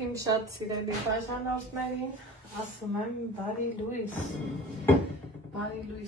Իմ շատ սիրելի բաժանորդներին ասում եմ բարի լույս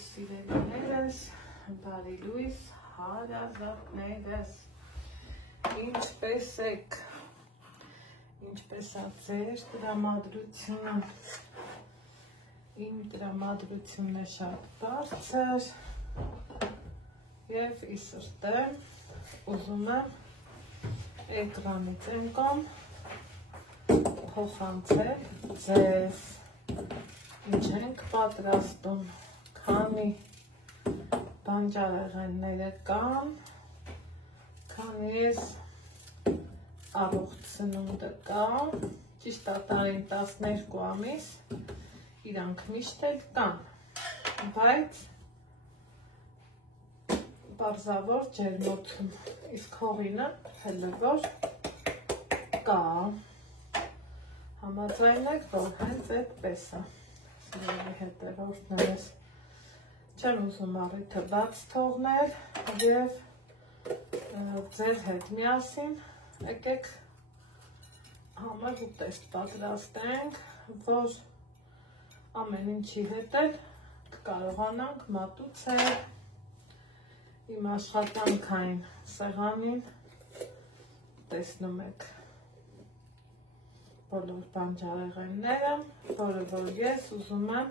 սիրելիներս, բարի լույս հարազատներս, ինչպես եք, ինչպես է ձեր տրամադրությունը, իմ տրամադրությունն է շատ բարձր և ի սրտե ուզում եմ էկրանից ընկամ փոխանցել ձեզ ինչ ենք պատրաստում, քանի բանջարեղենները կան, քանի ես առողջ սնունդը կա, ճիշտ տարին 12 ամիս իրանք միշտ էլ կան, բայց պարզավոր ջերմոցում, իսկ հողինը հելը որ կա, համաձայնեք, որ հենց այդպես է, սիրելի հետևորդներս, չեմ ուզում առիթը բաց թողնել և ձեր հետ միասին եկեք համեղ ուտեստ պատրաստենք, որ ամեն ինչի հետ էլ կկարողանանք մատուցել իմ աշխատանքային սեղանին, տեսնում եք բոլոր բանջարեղենները, որը որ ես ուզում եմ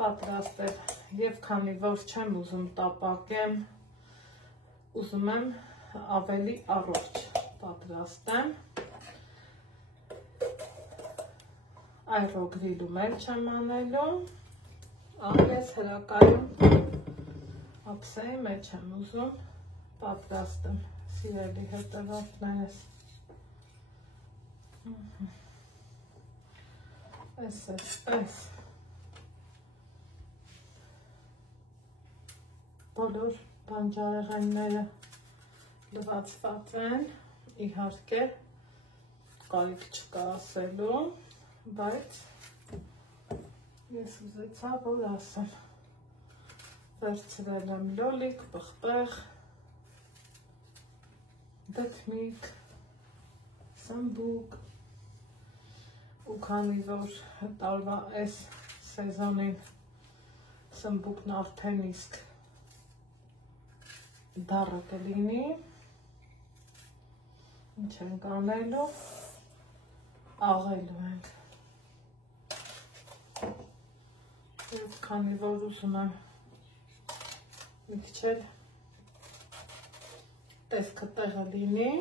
պատրաստել և քանի որ չեմ ուզում տապակեմ, ուզում եմ ավելի առողջ պատրաստեմ, այրոգրիլում էլ չեմ անելու, ես հրակայում ափսեի մեջ եմ ուզում պատրաստեմ, սիրելի հետևորդներս, այսպես բոլոր բանջարեղենները լվացված են, իհարկե կարիք չկա ասելու, բայց ես ուզեցա, որ ասեմ, վերցրել եմ լոլիկ, պղպեղ, դդմիկ, սմբուկ, ու քանի որ տարվա այս սեզոնին սմբուկն արդեն իսկ դառը կլինի, ինչ ենք անելու, աղելու ենք, և քանի որ ուզում եմ մի քիչ էլ տեսքը տեղը լինի,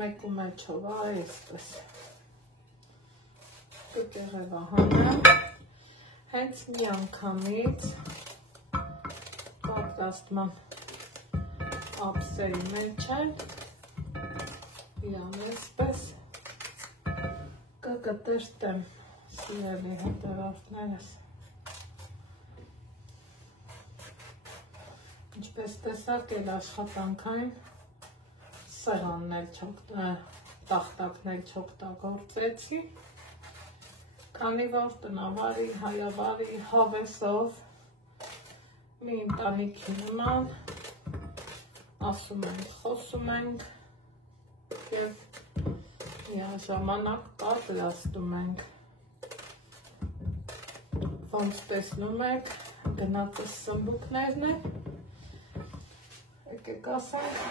մեկ ու մեջով, այսպես կեղևա հանեմ, հենց մի անգամից պատրաստման ափսեի մեջ են, իրան այսպես կկտրտեմ, սիրելի հետևորդներս, ինչպես տեսակ էլ աշխատանքային սեղանն էլ տախտակն էլ չօգտագործեցի, քանի որ տնավարի, հայավարի, հավեսով մի ընտանիքի նման ասում ենք, խոսում ենք և միաժամանակ պատրաստում ենք, ոնց տեսնում եք, գնացս սմբուկներն են, եկեք ասենք,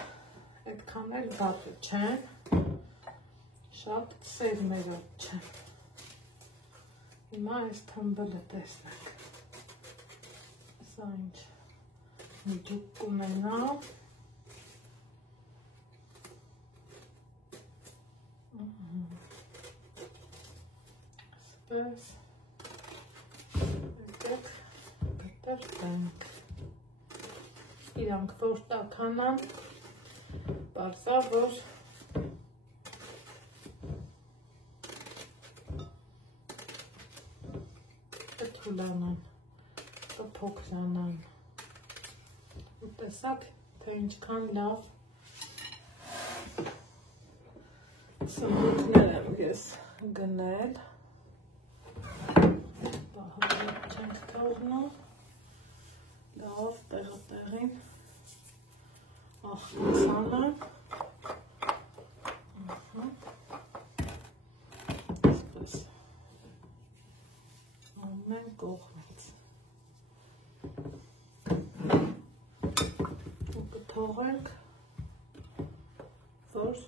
այդքան էլ վատը չեն, շատ սերմերոտ չեն, հիմա այս թմբլը տեսնեք, սա ինչ միջուկ կունենա, այսպես, եկեք կտրտենք, իրանք որ տաքանան, պարզավոր կթուլանան, կփոքրանան, ու տեսակ, թե ինչքան լավ սմբուկներ եմ ես գնել, պահանջիկ չենք թողնում, լավ տեղին ախլացանը, կողմից։ Ու կթողենք, որ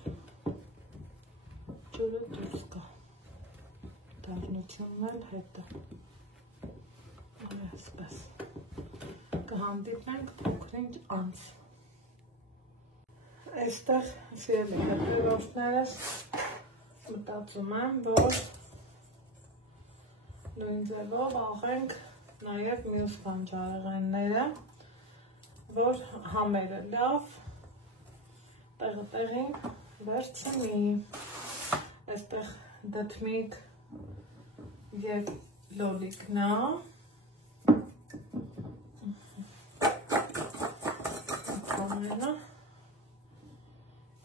ջուրը դուրս գա։ Դառնությունն էլ հետը։ Այսպես։ Կհանդիպենք փոքրինչ անց։ Այստեղ սիրելի հետևորդներս մտածում եմ, որ նույն ձևով աղենք նաև մյուս բանջարեղենները, որ համերը լավ տեղին վերցնի։ Այստեղ դդմիկ և լոլիկնա։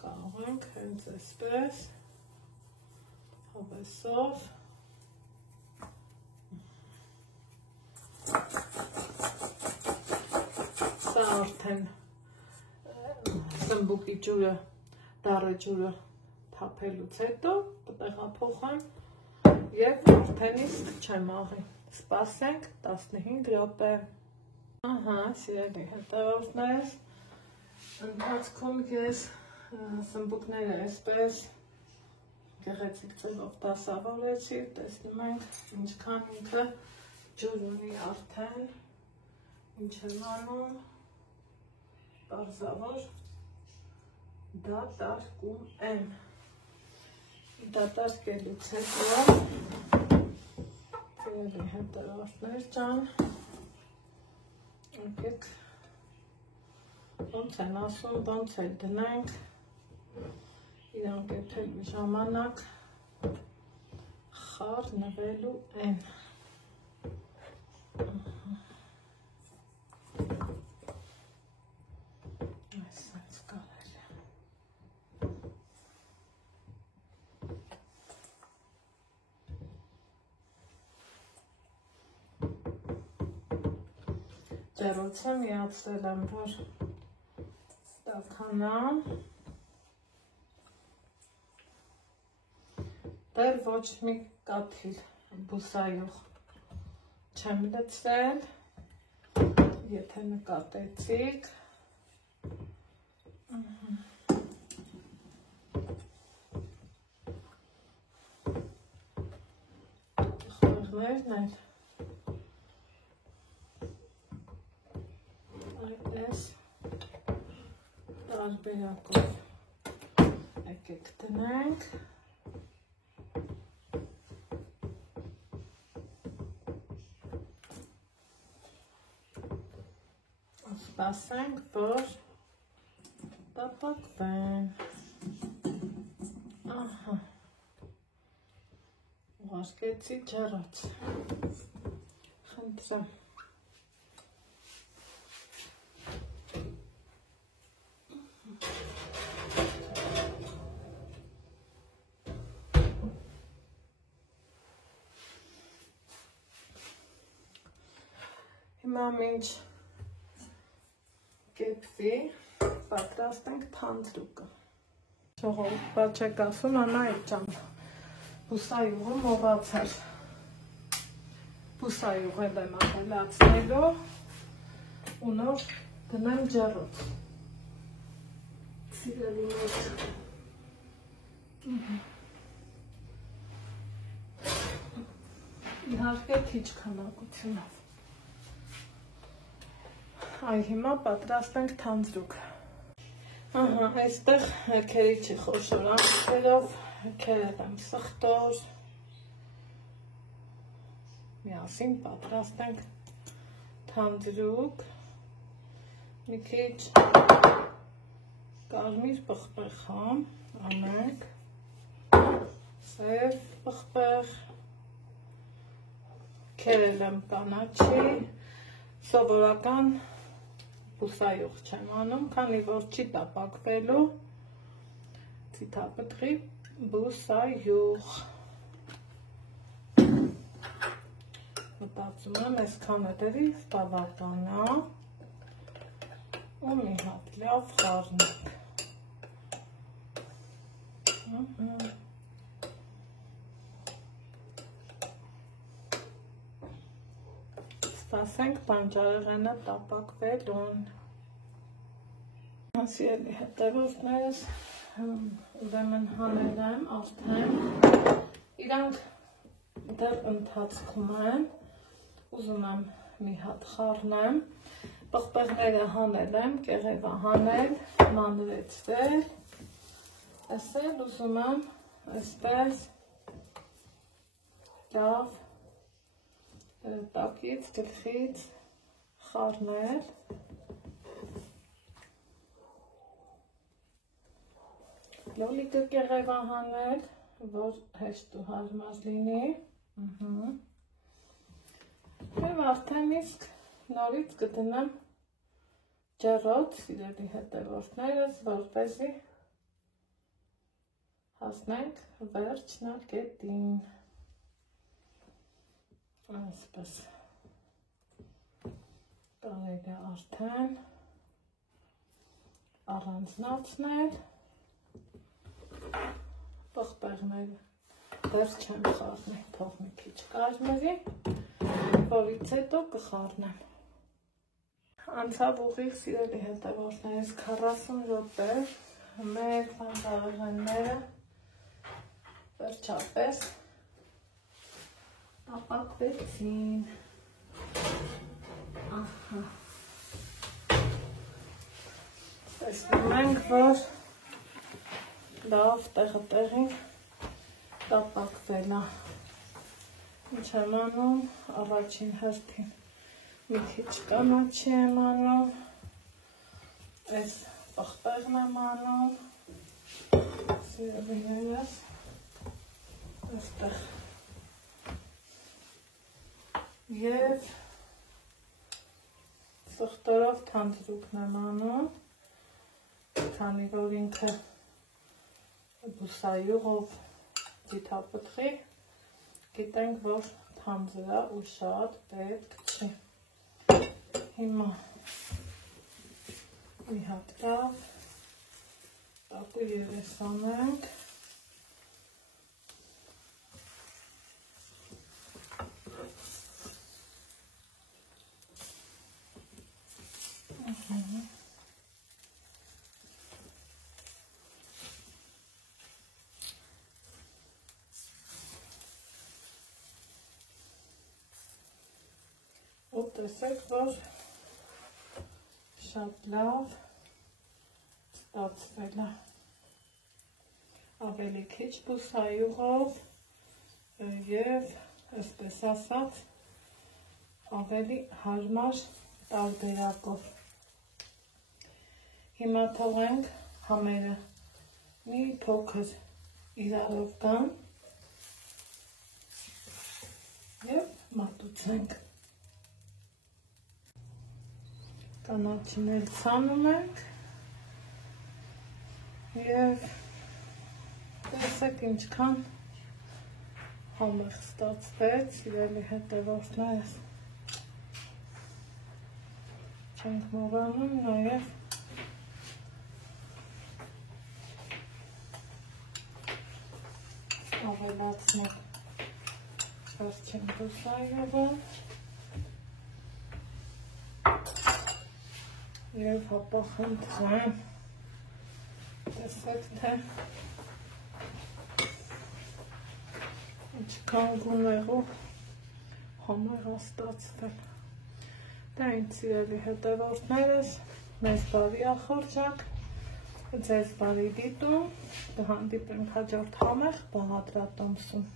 Կարող ենք հենց այսպես հավեսով սա արդեն սմբուկի ջուրը, դառը ջուրը թափելուց հետո կտեղափոխեմ և արդեն իսկ չեմ աղի։ Սպասենք 15 րոպե։ Ահա, սիրելի հետևորդներ, ընթացքում ես սմբուկները այսպես գեղեցիկ ձևով դասավորեցի, տեսնում ենք ինչքան ինքը ջուր ունի արդեն, ինչ եմ անում, պարզավոր դատարկում եմ։ Դատարկելուց հետո, սիրելի հետևորդներ ջան, եկեք ոնց են ասում, ոնց էլ դնենք, իրանք եթելու ժամանակ խառնվելու են։ Այսպես կարելի է։ Ջեռոցը միացրել եմ, որ տաքանամ, դեռ ոչ մի կաթիլ բուսայող չեմ լցրել, եթե նկատեցիք, խորղներն էլ այս տարբերակով եկեք դնենք, սպասենք, որ տապակվեն։ Ահա, ուղարկեցի ջեռոց, խնդրեմ։ Հիմա մինչ կեպվի, պատրաստենք թանձրուկը։ Ժողովուրդ, բա չեք ասում, Անահիտ ջան, բուսայուղը մոռացար։ Բուսայուղ եմ ավելացնելու ու նոր դնեմ ջեռոց։ Սիրելիներ։ Իհարկե քիչ քանակությունով։ Այ հիմա պատրաստենք թանձրուկ։ Ահա, այստեղ քերիչի խոշոր անցքերով քերել եմ սխտոր։ Միասին պատրաստենք թանձրուկ։ Մի քիչ կարմիր պղպեղ անենք, սև պղպեղ, քերել եմ կանաչի, սովորական բուսայուղ չեմ անում, քանի որ չի տապակվելու, ցիտապտղի բուսայուղ։ Մտածում եմ այսքանը դերի ստավականա ու մի հատ լավ խառնենք։ Սպասենք բանջարեղենը տապակվելուն։ Սիրելի հետևորդներս, ուրեմն հանել եմ արդեն, իրանք դեռ ընթացքում են, ուզում եմ մի հատ խառնեմ, պղպեղները հանել եմ, կեղևը հանել, մանրեցվել, ասել ուզում եմ այսպես լավ տակից, գլխից խառնել, լոլիկը կեղևը հանել, որ հեշտ ու հարմար լինի, և արդեն իսկ նորից կդնեմ ջեռոտ, սիրելի հետևորդներս, որպեսզի հասնենք վերջնակետին, այսպես կարելի է արդեն առանձնացնել, պղպեղները դեռ չեմ խառնել, թող մի քիչ կարմրի, որից հետո կխառնեմ։ Անցավ ուղիղ սիրելի հետևորդներս 40 րոպե, մեր բանջարեղենները վերջապես տապակվեցին։ Տեսնում ենք, որ լավ տեղը-տեղին տապակվել է։ Ինչ եմ անում, առաջին հերթին մի քիչ կանաչի եմ անում, այս պղպեղն եմ անում, սիրելիներս, այստեղ և սխտորով թանձրուկն եմ անում, քանի որ ինքը բուսայուղով դիթապտղի, գիտենք, որ թանձր է ու շատ պետք չի։ Հիմա մի հատ լավ տապու երես անենք։ Ու տեսեք, որ շատ լավ ստացվել է, ավելի քիչ բուսայուղով և, այսպես ասած, ավելի հարմար տարբերակով։ Հիմա թողենք համերը մի փոքր իրարով գան և մատուցենք։ Կանաչին էլ ցանում ենք և տեսեք ինչքան համեղ ստացվեց, սիրելի հետևորդներս, չենք մոռանում նաև ավելացնել վերջին բուսայուղը և հապախնդրեմ, տեսեք, թե ինչքան գունեղ ու համեղ է ստացվել։ Դա ինձ սիրելի հետևորդներս, մեզ բարի ախորժակ, ձեզ բարի դիտում, կհանդիպենք հաջորդ համեղ բաղադրատոմսում։